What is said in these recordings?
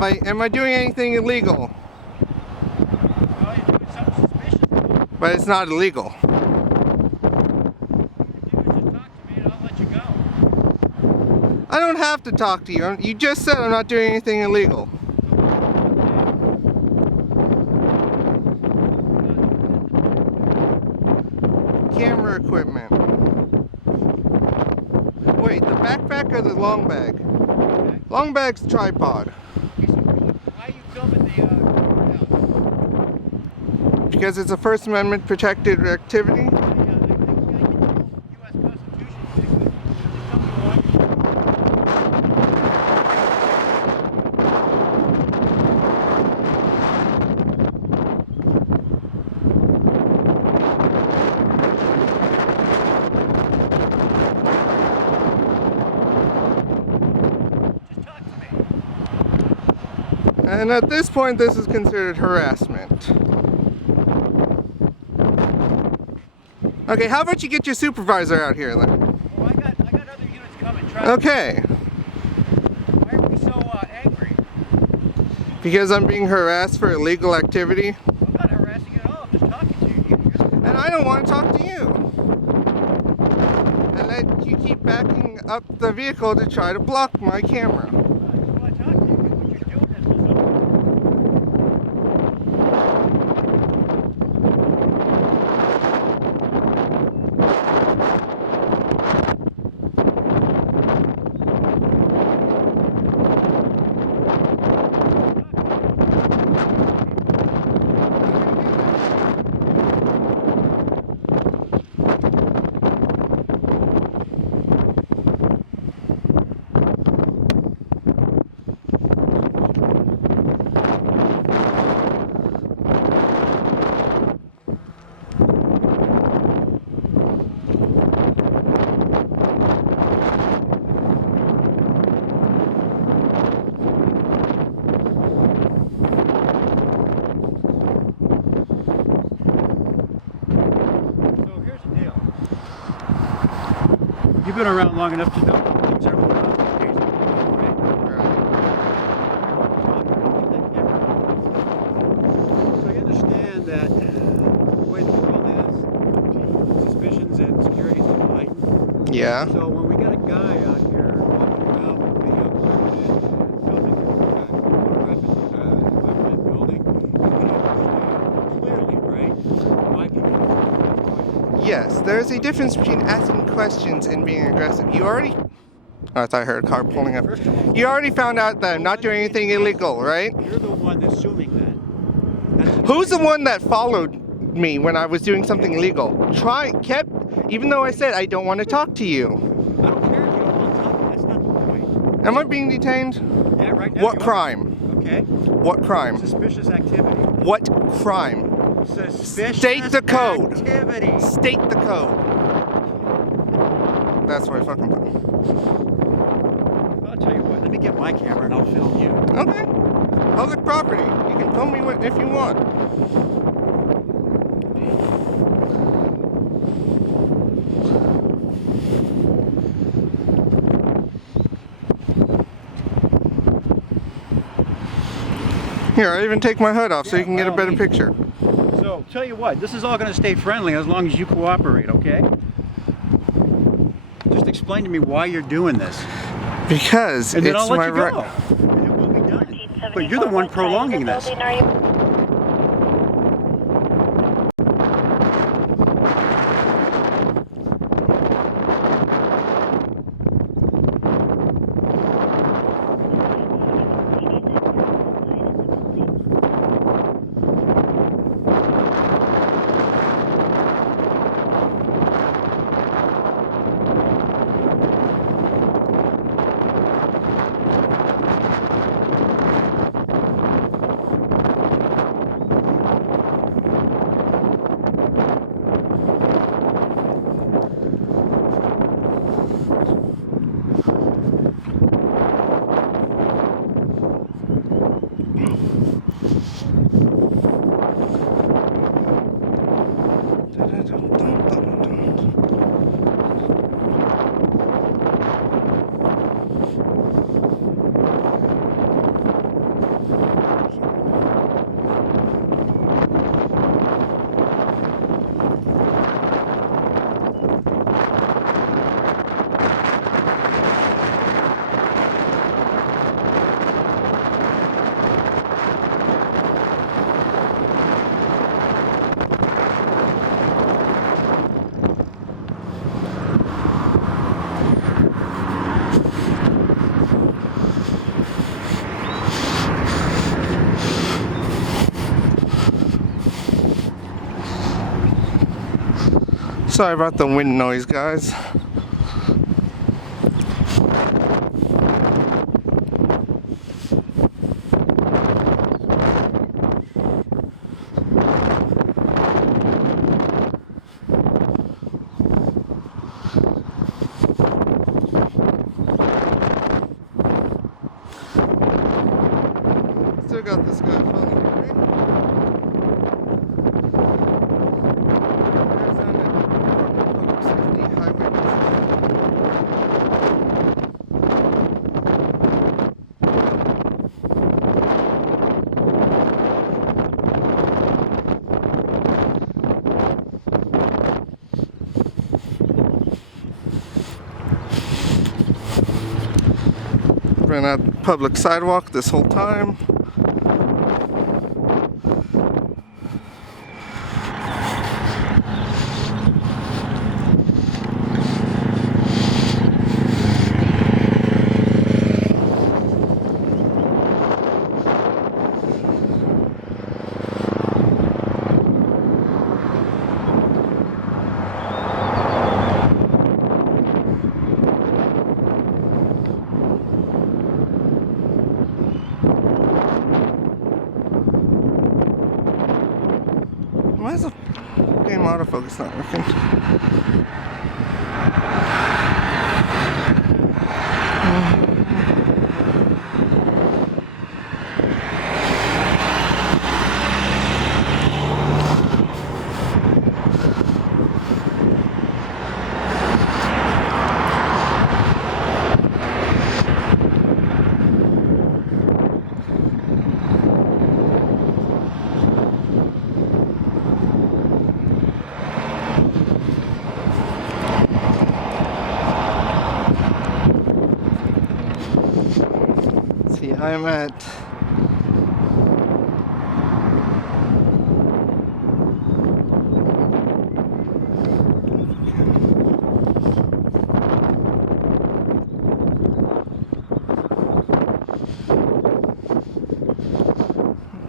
Am I doing anything illegal? Well, you're doing something suspicious. But it's not illegal. All you do is just talk to me and I'll let you go. I don't have to talk to you. You just said I'm not doing anything illegal. Camera equipment. Wait, the backpack or the long bag? Okay. Long bag's tripod. Why are you filming the courthouse? Because it's a First Amendment protected activity. I get the whole U.S. Constitution thing, but just tell me why Just talk to me. And at this point, this is considered harassment. Okay, how about you get your supervisor out here then? Well, I got other units coming. Try. Okay, Why are we so angry? because I'm being harassed for illegal activity. I'm not harassing you at all. I'm just talking to you. And I don't want to talk to you. And that you keep backing up the vehicle to try to block my camera. I just want to talk to you because what you're doing is bizarre. You've been around long enough to know that things are going on these days, right? So you understand that the way the world is, suspicions and security is going to heighten. Yeah. So when we got a guy out here walking around with video equipment and filming photographic building, you can understand clearly, right, why people are going. Yes, there's a difference between asking questions and being aggressive. You already... Oh, I thought I heard a car pulling up. First of all, You already found out that I'm not doing anything illegal, right? you're the one that's assuming that. That's Who's the one that followed me when I was doing something illegal? Even though I said I don't want to talk to you. I don't care if you don't want to talk. That's not the point. Am I being detained? Yeah, right now. What you are. crime? Okay. What crime? Suspicious activity. What crime? Suspicious State the code. activity. State the code. That's where I fucking put. I'll tell you what. Let me get my camera and I'll film you. Okay. Public property. You can film me if you want. Here, I even take my hood off so you can get a better picture. So, tell you what. This is all going to stay friendly as long as you cooperate, okay? Just explain to me why you're doing this. Because And then I'll it's let my you go. right. And it will be done. But you're the one prolonging this. Sorry about the wind noise, guys. Still got this guy following me. Ran out public sidewalk this whole time. Why is the game autofocus not working? See, I'm at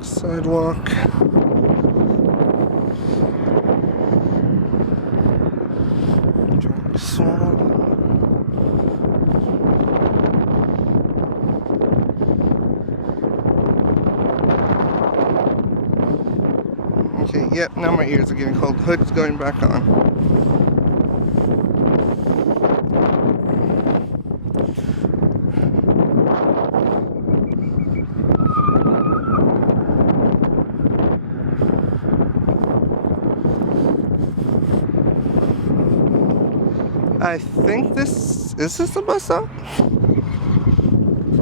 sidewalk. Small. Okay, yep, now my ears are getting cold. Hood's going back on. I think is this the bus stop?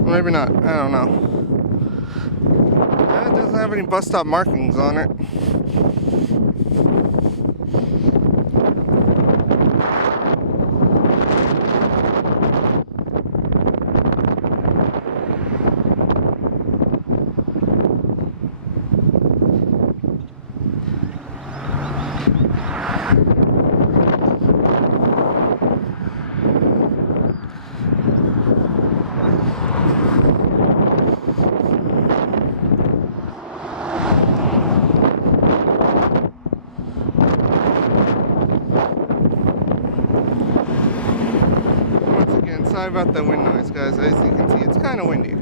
Maybe not, I don't know. It doesn't have any bus stop markings on it. Sorry about the wind noise, guys. As you can see, it's kind of windy.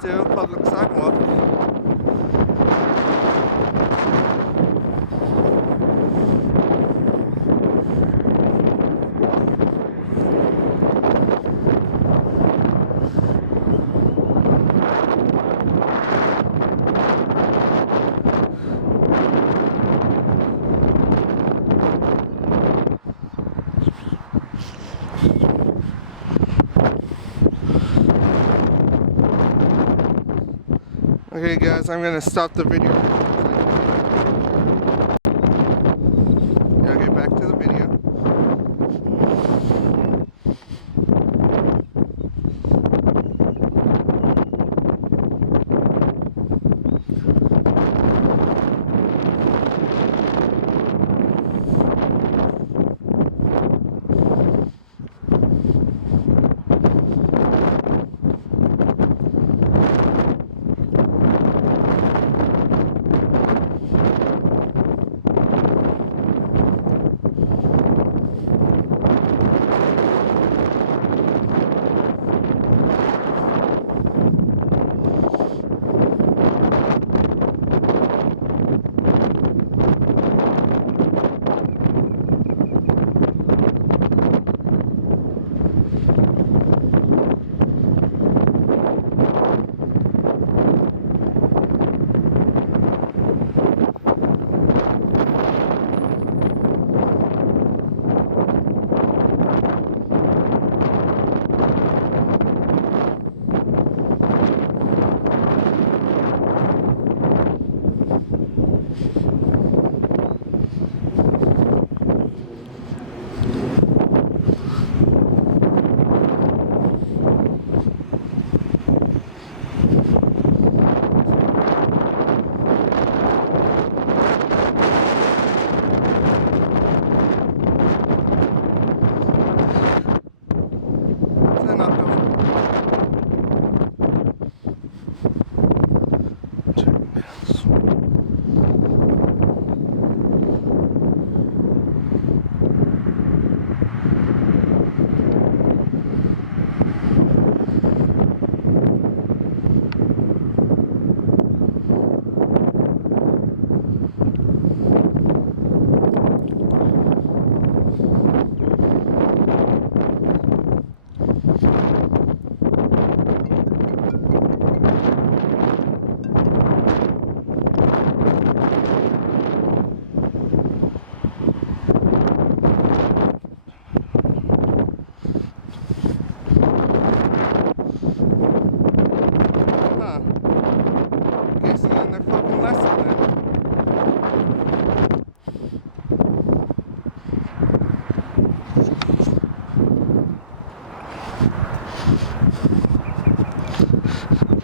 Still public sidewalk. Okay guys, I'm gonna stop the video. Okay, back to the video.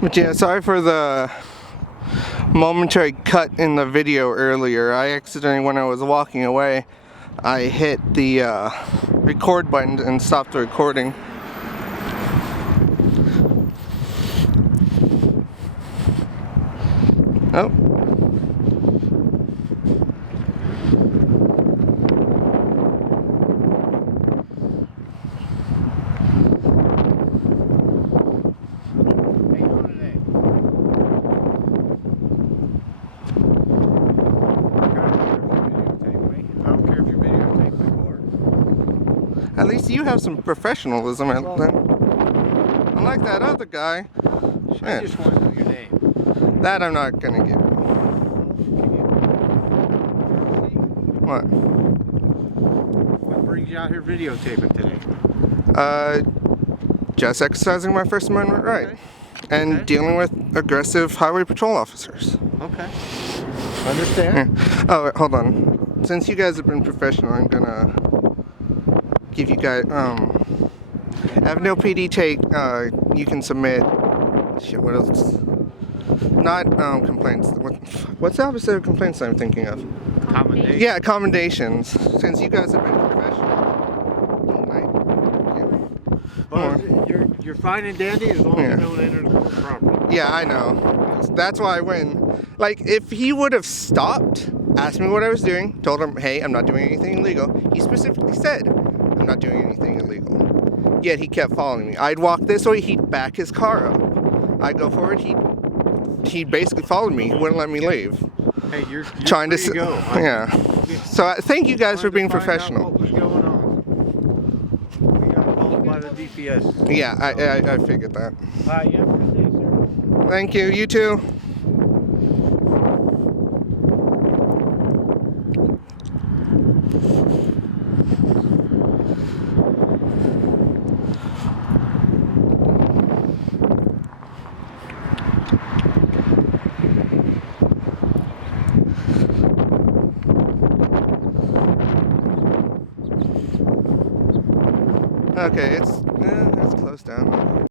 But yeah, sorry for the momentary cut in the video earlier. I accidentally, when I was walking away, I hit the record button and stopped the recording. Oh. At least you have some professionalism, unlike that other guy. I Shit. just want to know your name. That I'm not gonna give you. What? What brings you out here videotaping today? Just exercising my First Amendment right. Okay. And Okay. dealing with aggressive highway patrol officers. Okay. Understand? Oh, wait, hold on. Since you guys have been professional, I'm gonna give you guys, Avondale PD take, you can submit, shit, what else? Not, complaints. What's the opposite of complaints I'm thinking of? Commendation. Yeah, commendations. Since you guys have been professional. Thank you. Well, you're fine and dandy as long as you don't enter the court property. Yeah, I know. That's why when, like, if he would have stopped, asked me what I was doing, told him, hey, I'm not doing anything illegal, he specifically said, I'm not doing anything illegal. Yet he kept following me. I'd walk this way, he'd back his car up. I'd go forward, he basically followed me, he wouldn't let me leave. Hey, you're Trying to free to go. yeah. So thank you guys for being Wanted to find out professional. What was going on? We got called by the DPS. Yeah, I figured that. You have a good day, sir. Thank you. You too. Okay, it's closed down.